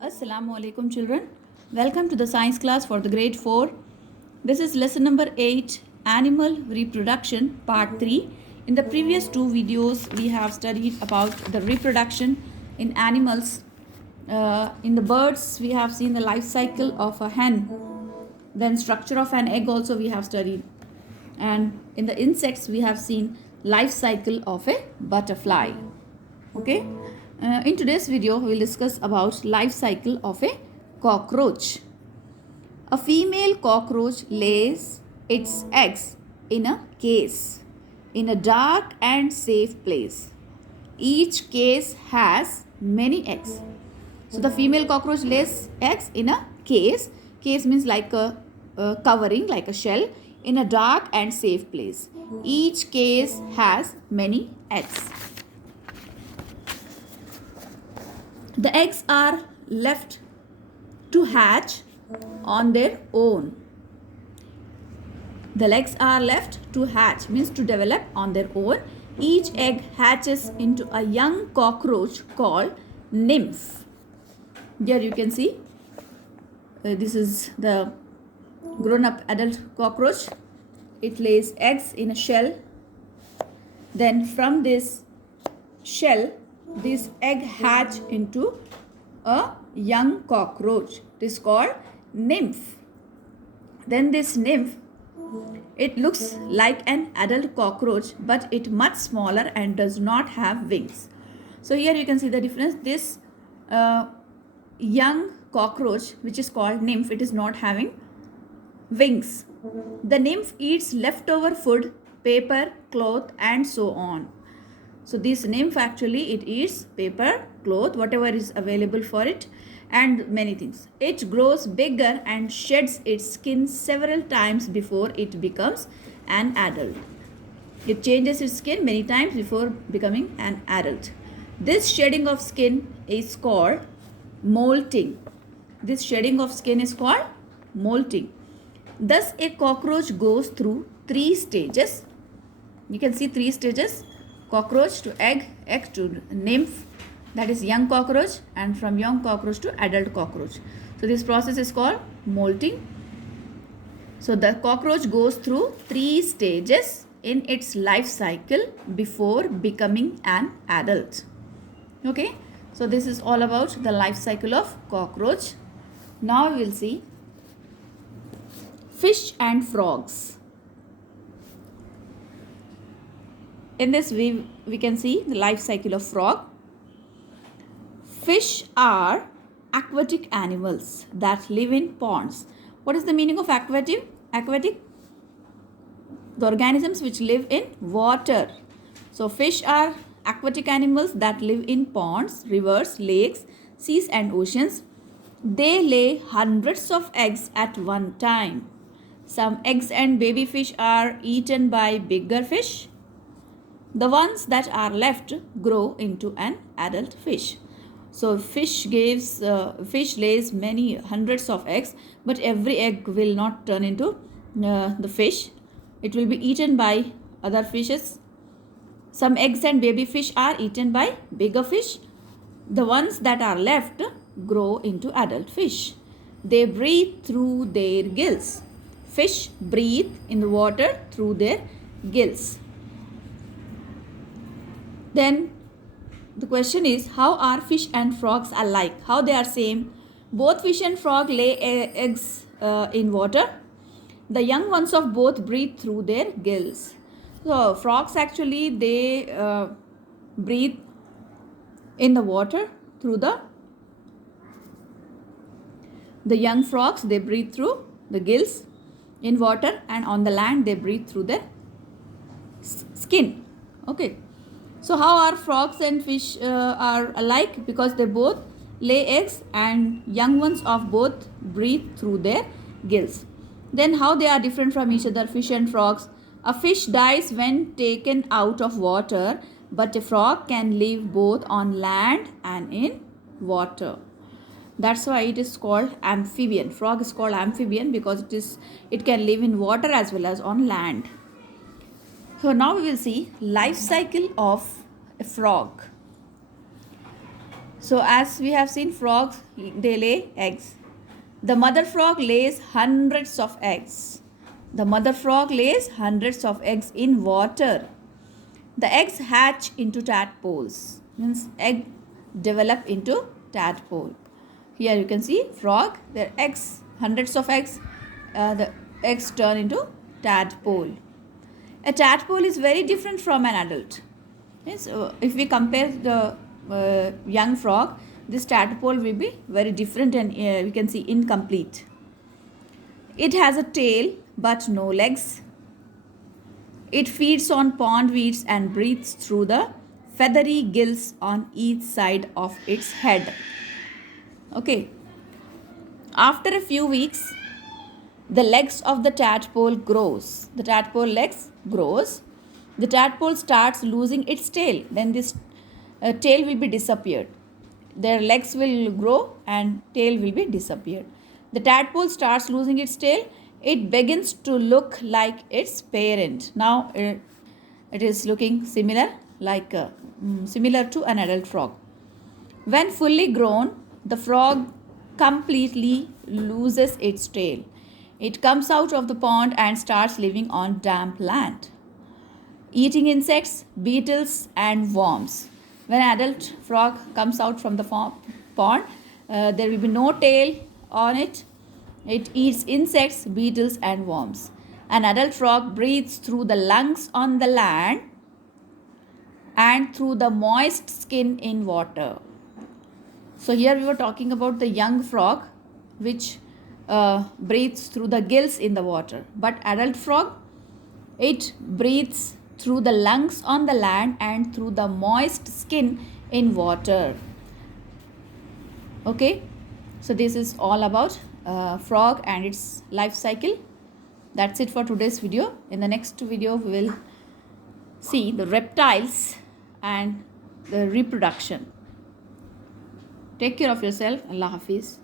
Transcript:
Assalamu alaikum children. Welcome to the science class for the grade 4. This is lesson number 8, Animal Reproduction part 3. In the previous two videos we have studied about the reproduction in animals. In the birds we have seen the life cycle of a hen. Then structure of an egg also we have studied. And in the insects we have seen life cycle of a butterfly. Okay. In today's video, we will discuss about life cycle of a cockroach. A female cockroach lays its eggs in a case in a dark and safe place. Each case has many eggs. So the female cockroach lays eggs in a case. Case means like a covering, like a shell, in a dark and safe place. Each case has many eggs. The eggs are left to hatch on their own. The eggs are left to hatch means to develop on their own. Each egg hatches into a young cockroach called nymph. Here you can see this is the grown-up adult cockroach. It lays eggs in a shell. Then from this shell, this egg hatch into a young cockroach. It is called nymph. Then this nymph, it looks like an adult cockroach, but it much smaller and does not have wings. So here you can see the difference. This young cockroach, which is called nymph, it is not having wings. The nymph eats leftover food, paper, cloth, and so on. So this nymph actually it eats paper, cloth, whatever is available for it, and many things. It grows bigger and sheds its skin several times before it becomes an adult. It changes its skin many times before becoming an adult. This shedding of skin is called molting. This shedding of skin is called molting. Thus a cockroach goes through 3 stages. You can see 3 stages. Cockroach to egg, egg to nymph, that is young cockroach, and from young cockroach to adult cockroach. So this process is called molting. So the cockroach goes through 3 stages in its life cycle before becoming an adult. Okay, so this is all about the life cycle of cockroach. Now we will see fish and frogs. In this we can see the life cycle of frog. Fish are aquatic animals that live in ponds. What is the meaning of aquatic? Aquatic, the organisms which live in water. So fish are aquatic animals that live in ponds, rivers, lakes, seas and oceans. They lay hundreds of eggs at one time. Some eggs and baby fish are eaten by bigger fish. The ones that are left grow into an adult fish. So fish lays many hundreds of eggs, but every egg will not turn into the fish. It will be eaten by other fishes. Some eggs and baby fish are eaten by bigger fish. The ones that are left grow into adult fish. They breathe through their gills. Fish breathe in the water through their gills. Then the question is, how are fish and frogs alike? How they are same? Both fish and frog lay eggs in water. The young ones of both breathe through their gills. So frogs actually they breathe in the water through the young frogs, they breathe through the gills in water, and on the land they breathe through their skin. Okay. So how are frogs and fish are alike? Because they both lay eggs and young ones of both breathe through their gills. Then how they are different from each other, fish and frogs? A fish dies when taken out of water, but a frog can live both on land and in water. That's why it is called amphibian. Frog is called amphibian because it can live in water as well as on land. So now we will see life cycle of a frog. So as we have seen, frogs, they lay eggs. The mother frog lays hundreds of eggs. The mother frog lays hundreds of eggs in water. The eggs hatch into tadpoles. Means egg develop into tadpole. Here you can see frog, their eggs, hundreds of eggs. The eggs turn into tadpole. A tadpole is very different from an adult. Yes, if we compare the young frog, this tadpole will be very different and we can see incomplete. It has a tail but no legs. It feeds on pond weeds and breathes through the feathery gills on each side of its head. Okay. After a few weeks, the legs of the tadpole grows. The tadpole legs grows. The tadpole starts losing its tail. Then this tail will be disappeared. Their legs will grow and tail will be disappeared. The tadpole starts losing its tail. It begins to look like its parent. Now it is looking similar to an adult frog. When fully grown, the frog completely loses its tail. It comes out of the pond and starts living on damp land, eating insects, beetles, and worms. When an adult frog comes out from the pond, there will be no tail on it. It eats insects, beetles, and worms. An adult frog breathes through the lungs on the land and through the moist skin in water. So here we were talking about the young frog which breathes through the gills in the water. But adult frog, it breathes through the lungs on the land and through the moist skin in water. Okay, so this is all about frog and its life cycle. That's it for today's video. In the next video, we will see the reptiles and the reproduction. Take care of yourself. Allah Hafiz.